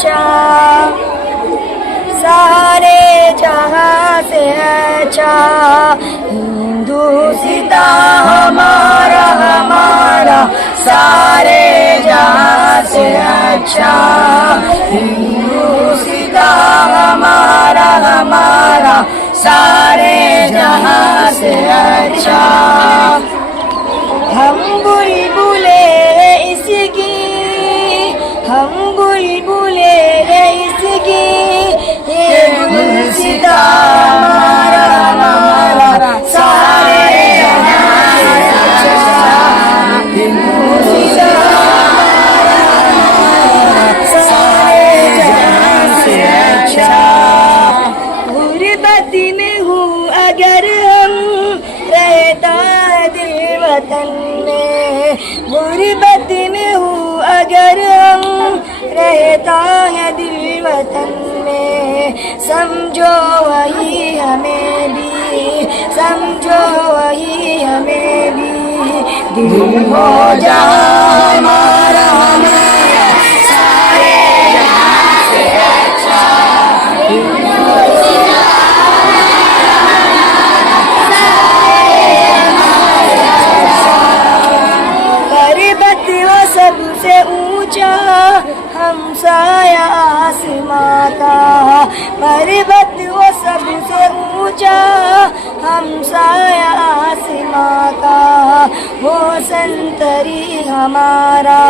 अच्छा, सारे जहां से अच्छा, हिंदुस्तां हमारा हमारा, सारे जहां से अच्छा, हिंदुस्तां हमारा हमारा, सारे जहां से अच्छा। हम बुलबुले इसकी, हम बुलबुले इसकी, ये गुलसिता हमारा हमारा, सारे जहां से अच्छा, हिंदुस्तां हमारा, सारे जहां से अच्छा। गुरबत में हूँ अगर हम, रहता है दिल वतन में, गुरबत में हूँ अगर हम, रहता है दिल वतन में, समझो वही हमें भी, समझो वही हमें भी, दिल हो जहाँ हमारा हमारा, सारे जहाँ से अच्छा, पर्वत वो सबसे ऊंचा, हमसाया आसमां का, पर्वत वो सबसे ऊंचा, हमसाया आसमां का, वो संतरी हमारा,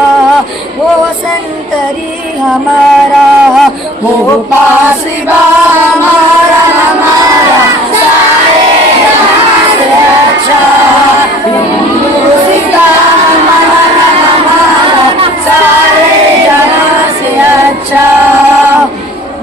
वो संतरी हमारा, वो पासबा हमारा हमारा, सारे जहां से अच्छा, हिंदुस्तां हमारा हमारा, सारे जहां से अच्छा।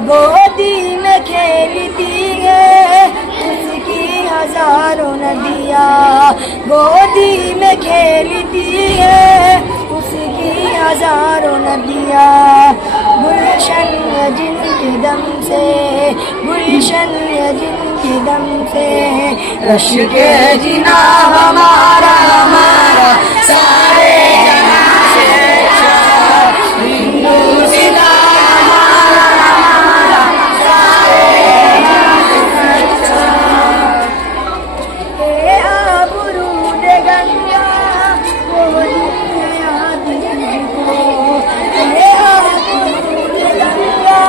गोदी में खेलती है उसकी हजारों नदियाँ, गोदी में खेलती है उसकी हजारों नदियाँ, गुलशन जिनके दम से, गुलशन जिनके दम से, रश के जिना हमारा हमारा, सारे जहां से अच्छा, हिंदुस्तां हमारा हमारा, सारे जहां से अच्छा। हे आबरूद गंगा, वो दिन याद तुझको, हे आबरूद गंगा,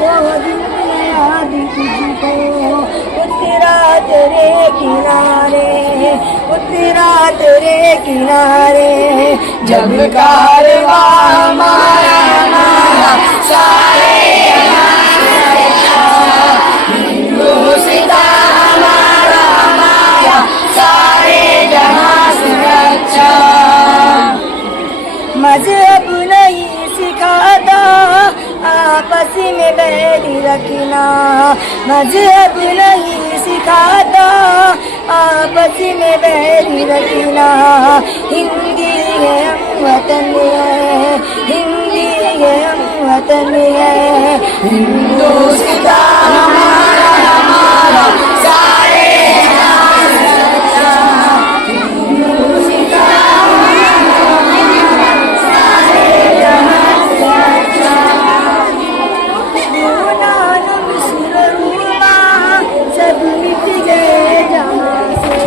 वो दिन याद तुझको, उतरा तेरे किनारे, उतरा तेरे किनारे, जब कारवां हमारा हमारा, सारे जहां से अच्छा, हिंदुस्तां हमारा हमारा, सारे जहां से अच्छा। मजहब नहीं सिखाता आपस में बैर रखना, मजहब नहीं सिखाता आपस में बैर रखना, हिंदी है हम वतन है, हिंदी है हम वतन है, हिंदुस्तां हमारा हमारा, सारे जहां से अच्छा, हिंदुस्तां हमारा हमारा, सारे जहां से अच्छा। यूनान मिस्र रोमा सब मिट गए जहाँ से,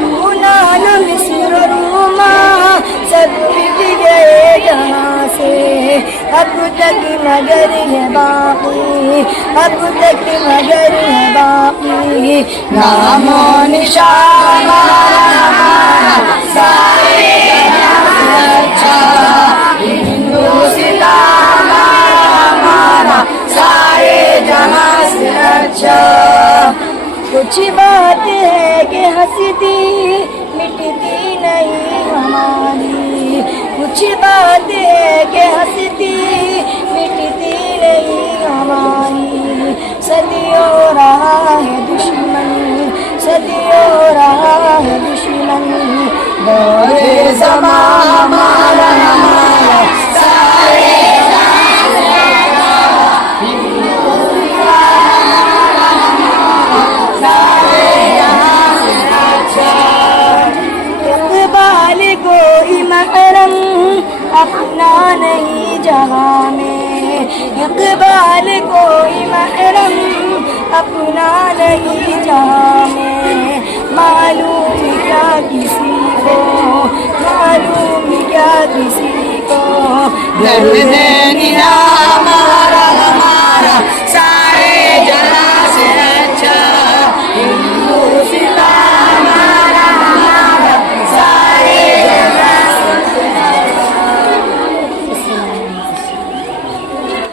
यूनान मिस्र रोमा सब मिट गए जहाँ से, अब तक मगर है बाकी, अब तक मगर है बाकी, नामो निशान हमारा हमारा, सारे जहां से अच्छा, हिंदुस्तां हमारा हमारा, सारे जहां से अच्छा। कुछ बात है कि हंसती मिटती नहीं हमारी, कुछ बात है कि हंसती मिटती नहीं हमारी, सदियों रहा है दुश्मन, सदियों रहा है दुश्मन, दौरे ज़मां हमारा हमारा, सारे जहां से अच्छा, हिंदुस्तां हमारा हमारा, सारे जहां से अच्छा। इक़बाल कोई महरम अपना नहीं जहां में, धर्म है